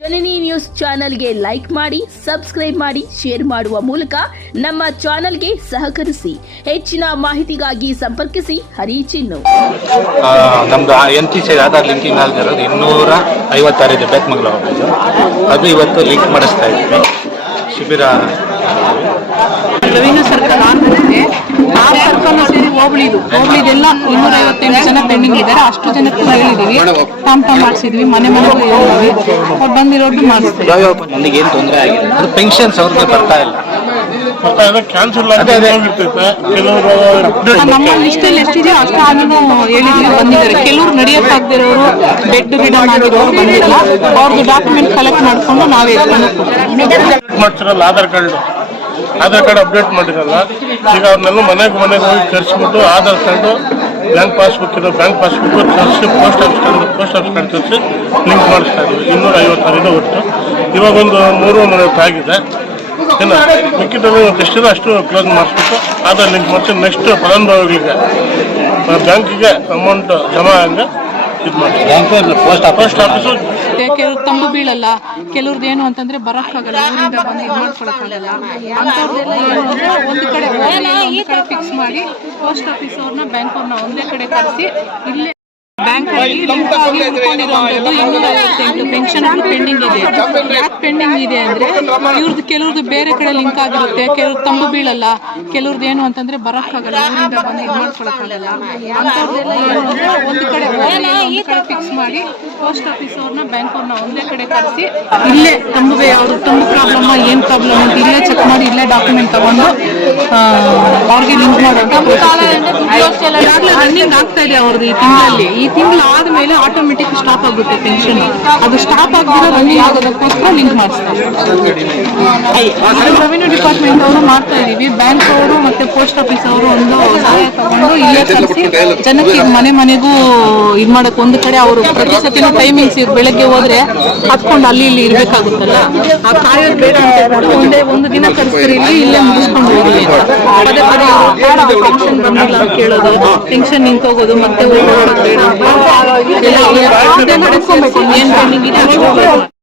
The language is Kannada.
ಜನನಿ ನ್ಯೂಸ್ ಚಾನೆಲ್ಗೆ ಲೈಕ್ ಮಾಡಿ, ಸಬ್ಸ್ಕ್ರೈಬ್ ಮಾಡಿ, ಶೇರ್ ಮಾಡುವ ಮೂಲಕ ನಮ್ಮ ಚಾನೆಲ್ಗೆ ಸಹಕರಿಸಿ. ಹೆಚ್ಚಿನ ಮಾಹಿತಿಗಾಗಿ ಸಂಪರ್ಕಿಸಿ ಹರಿ ಚಿನ್ನು. ನಮ್ದು NPC ಆಧಾರ್ ಲಿಂಕಿಂಗ್ ಆಗಿರೋದು 256 ಇದೆ ಬೇಕಮಂಗಲ ಹೋಗ್ಬೇಕು. ಅದು ಇವತ್ತು ಲಿಂಕ್ ಮಾಡಿಸ್ತಾ ಇದ್ದೀವಿ. ಶಿಬಿರ ರವೀಂದ್ರ ಸರ್ಕಲ್ ಆನ್ ಬರುತ್ತೆ. ಆ ಸರ್ಕಲ್ ಹೋಬಳಿದೆಲ್ಲ 258 ಜನ ಪೆಂಡಿಂಗ್ ಇದ್ದಾರೆ. ಅಷ್ಟು ಜನಕ್ಕೂ ಹೇಳಿದೀವಿ, ಟಾಮ್ ಮಾಡಿಸಿದ್ವಿ, ಮನೆ ಮನೆಗೂ ಹೇಳಿದ್ವಿ. ಅವ್ರು ಬಂದಿರೋದು ಮಾಡಿಸ್ತೀವಿ. ನನಗೆ ಏನು ತೊಂದರೆ ಆಗಿದೆ, ಅದು ಪೆನ್ಷನ್ಸ್ ಅವ್ರಿಗೆ ಬರ್ತಾ ಇಲ್ಲ. ನಮ್ಮ ಲಿಸ್ಟಲ್ಲಿ ಎಷ್ಟಿದೆಯೋ ಅಷ್ಟು ಆದ್ರೂ ಹೇಳಿದ್ವಿ, ಬಂದಿದ್ದಾರೆ. ಕೆಲವರು ನಡೆಯಕ್ಕಾಗದಿರೋರು, ಬೆಡ್ ಗಿಡ ಮಾಡಿರೋರು ಬಂದಿಲ್ಲ. ಅವ್ರದ್ದು ಡಾಕ್ಯುಮೆಂಟ್ ಕಲೆಕ್ಟ್ ಮಾಡ್ಕೊಂಡು ನಾವೇ ಆಧಾರ್ ಕಾರ್ಡ್ ಅಪ್ಡೇಟ್ ಮಾಡಿರಲ್ಲ. ಈಗ ಅವ್ರನ್ನೆಲ್ಲ ಮನೆಗೆ ಹೋಗಿ ಕರೆಸ್ಬಿಟ್ಟು ಆಧಾರ್ ಕಾರ್ಡು, ಬ್ಯಾಂಕ್ ಪಾಸ್ಬುಕ್ ಇರೋ ಬ್ಯಾಂಕ್ ಪಾಸ್ಬುಕ್ ತರಿಸಿ ಪೋಸ್ಟ್ ಆಫೀಸ್ ಕಾರ್ಡ್ ತರಿಸಿ ಲಿಂಕ್ ಮಾಡಿಸ್ತಾ ಇದ್ದೀವಿ. 256 ಒಟ್ಟು. ಇವಾಗ ಒಂದು 3 ಆಗಿದೆ. ಇನ್ನು ಮಿಕ್ಕಿದಲ್ಲಿ ಎಷ್ಟಿದೆ ಅಷ್ಟು ಕ್ಲೋಸ್ ಮಾಡಿಸ್ಬಿಟ್ಟು ಆಧಾರ್ ಲಿಂಕ್ ಮಾಡಿಸಿ ನೆಕ್ಸ್ಟ್ ಫಲಾನುಭವಿಗಳಿಗೆ ಬ್ಯಾಂಕಿಗೆ ಅಮೌಂಟ್ ಜಮಾ ಹಂಗೆ ಇದು ಮಾಡಿ ಪೋಸ್ಟ್ ಆಫೀಸು. ಕೆಲವ್ರು ತಂಬು ಬೀಳಲ್ಲ, ಕೆಲವ್ರದ್ದು ಏನು ಅಂತಂದ್ರೆ ಬರಕ್ಕಾಗಲ್ಲ, ಊರಿಂದ ಬಂದು ಇದು ಮಾಡ್ಕೊಳಕ್ಕಾಗಲ್ಲ. ಅಂಥವ್ರದ್ದೆಲ್ಲ ಏನು ಅಂದ್ರೆ ಒಂದು ಕಡೆ ಫಿಕ್ಸ್ ಮಾಡಿ ಪೋಸ್ಟ್ ಆಫೀಸ್ ಅವ್ರನ್ನ ಬ್ಯಾಂಕ್ ಅವ್ರನ್ನ ಒಂದೇ ಕಡೆ ಕರೆಸಿ ಇಲ್ಲೇ ಬ್ಯಾಂಕ್ ಆಗಿ ಲಿಂಕ್ ಆಗಿ ಉಳ್ಕೊಂಡಿರುವಂಥದ್ದು 258 ಪೆನ್ಷನ್ ಪೆಂಡಿಂಗ್ ಇದೆ. ಯಾಕೆ ಪೆಂಡಿಂಗ್ ಇದೆ ಅಂದ್ರೆ ಇವ್ರದ್ದು ಕೆಲವ್ರದ್ದು ಬೇರೆ ಕಡೆ ಲಿಂಕ್ ಆಗಿರುತ್ತೆ, ಕೆಲವ್ರು ತಂಬು ಬೀಳಲ್ಲ, ಕೆಲವ್ರದ್ದು ಏನು ಅಂತಂದ್ರೆ ಬರಕ್ಕಾಗಲ್ಲ, ಊರಿಂದ ಬಂದು ಇದು ಮಾಡ್ಕೊಳಕ್ಕಾಗಲ್ಲ. ಅಂಥವ್ರದ್ದೆಲ್ಲ ಏನು ಅಂದ್ರೆ ಒಂದು ಕಡೆ ಫಿಕ್ಸ್ ಮಾಡಿ ಪೋಸ್ಟ್ ಆಫೀಸ್ ಅವ್ರನ್ನ ಬ್ಯಾಂಕ್ ಅವ್ರನ್ನ ಒಂದೇ ಕಡೆ ಕರೆಸಿ ಇಲ್ಲೇ ಅವ್ರ ತಂಬು ಪ್ರಾಬ್ಲಮ್ ಏನು ಪ್ರಾಬ್ಲಮ್ ಅಂತ ಇಲ್ಲೇ ಚೆಕ್ ಮಾಡಿ ಇಲ್ಲೇ ಡಾಕ್ಯುಮೆಂಟ್ ತಗೊಂಡು ಅವ್ರಿಗೆ ಲಿಂಕ್ ಮಾಡುವಂತ ರನ್ನಿಂಗ್ ಆಗ್ತಾ ಇದೆ ಅವ್ರದ್ದು. ಈ ತಿಂಗಳು ಆದ್ಮೇಲೆ ಆಟೋಮೆಟಿಕ್ ಸ್ಟಾಪ್ ಆಗುತ್ತೆ ಪೆನ್ಷನ್. ಅದು ಸ್ಟಾಪ್ ಆಗಿರೋ ರನ್ನಿಂಗ್ ಆಗೋದಕ್ಕೋಸ್ಕರ ಲಿಂಕ್ ಮಾಡಿಸ್ತಾರೆ. ರೆವಿನ್ಯೂ ಡಿಪಾರ್ಟ್ಮೆಂಟ್ ಅವರು ಮಾಡ್ತಾ ಇದೀವಿ. ಬ್ಯಾಂಕ್ ಅವರು ಮತ್ತೆ ಪೋಸ್ಟ್ ಆಫೀಸ್ ಅವರು ಒಂದು ಸಹಾಯ ತಗೊಂಡು ಇಲ್ಲೇ ಕಳಿಸಿ ಜನಕ್ಕೆ ಮನೆ ಮನೆಗೂ ಇದು ಮಾಡಕ್ ಒಂದು ಕಡೆ ಅವರು ಪ್ರತಿ ಸತಿನೂ ಟೈಮಿಂಗ್ಸ್ ಬೆಳಗ್ಗೆ ಹೋದ್ರೆ ಹತ್ಕೊಂಡು ಅಲ್ಲಿ ಇಲ್ಲಿ ಇರ್ಬೇಕಾಗುತ್ತಲ್ಲ, ಆ ಕಾಯೋದು ಬೇಡ ಅಂತ ಒಂದು ದಿನ ಕರೆಸ್ತಾರೆ, ಇಲ್ಲೇ ಮುಗಿಸ್ಕೊಂಡು ಹೋಗಿ ಪದೇ ಪದೇ ಪೆನ್ಷನ್ ಬಂದಿಲ್ಲ ಅಂತ ಕೇಳೋದು, ಪೆನ್ಷನ್ ನಿಂತೋಗೋದು, ಮತ್ತೆ ಓಡಾಡೋದು ಬೇಡ ಅಂತ ಏನ್ ಪೆಂಡಿಂಗ್ ಇದೆ ಅಷ್ಟು